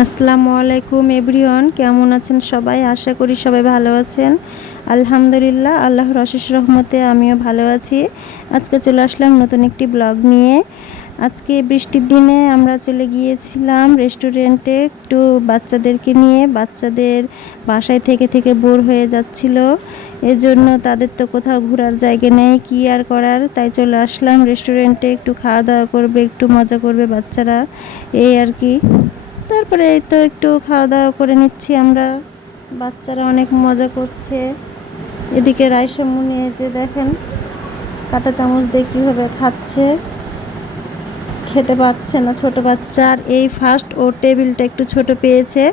আসসালামু আলাইকুম এভরিওয়ান, কেমন আছেন সবাই? আশা করি সবাই ভালো আছেন। আলহামদুলিল্লাহ, আল্লাহর অশেষ রহমতে আমিও ভালো আছি। আজকে চলে আসলাম নতুন একটি ব্লগ নিয়ে। আজকে বৃষ্টির দিনে আমরা চলে গিয়েছিলাম রেস্টুরেন্টে একটু বাচ্চাদেরকে নিয়ে। বাচ্চাদের বাসায় থেকে থেকে বোর হয়ে যাচ্ছিল। এজন্য তাদের তো কোথাও ঘোরার জায়গা নেই, কি আর করার? তাই চলে আসলাম রেস্টুরেন্টে, একটু খাওয়া দাওয়া করবে, একটু মজা করবে বাচ্চারা। এই আর কি। তারপরে এই তো একটু খাওয়া দাওয়া করে নিচ্ছি আমরা। বাচ্চারা অনেক মজা করছে। এদিকে রাইসা মুনি যে দেখেন, কাঁটা চামচ দিয়ে কীভাবে খাচ্ছে। খেতে পারছে না ছোট বাচ্চা। আর এই ফার্স্ট ও টেবিলটা একটু ছোট পেয়েছে।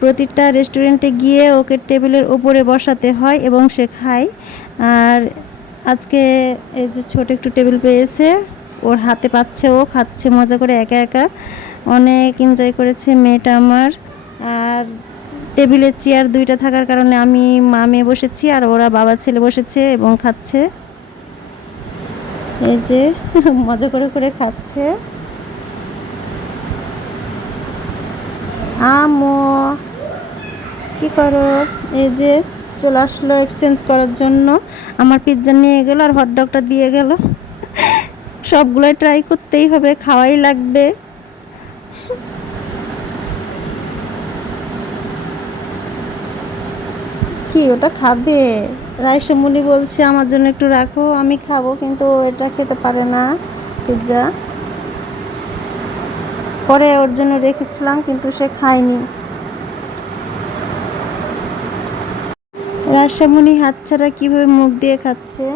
প্রতিটা রেস্টুরেন্টে গিয়ে ওকে টেবিলের ওপরে বসাতে হয় এবং সে খায়। আর আজকে এই যে ছোট একটু টেবিল পেয়েছে। ওর হাতে পাচ্ছে, ও খাচ্ছে, মজা করে একা একা। অনেক এনজয় করেছে মেয়েটা আমার। আর টেবিলের চেয়ার দুইটা থাকার কারণে আমি মা মেয়ে বসেছি আর ওরা বাবা ছেলে বসেছে এবং খাচ্ছে। এই যে, মজা করে করে খাচ্ছে। আমো কি করো? এই যে চলে আসলো এক্সচেঞ্জ করার জন্য। আমার পিৎজা নিয়ে গেল আর হটডগটা দিয়ে গেল। সবগুলোই ট্রাই করতেই হবে, খাওয়াই লাগবে। কি, ওটা খাবে? রাইসমুনি বলছে, আমার জন্য একটু রাখো, আমি খাব, কিন্তু এটা খেতে পারে না, পিৎজা। পরে ওর জন্য রেখেছিলাম, কিন্তু সে খায়নি। রাসামণি হাত ছাড়া কীভাবে মুখ দিয়ে খাচ্ছে?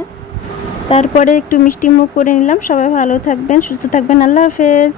তারপরে একটু মিষ্টি মুখ করে নিলাম। সবাই ভালো থাকবেন, সুস্থ থাকবেন। আল্লাহ হাফেজ।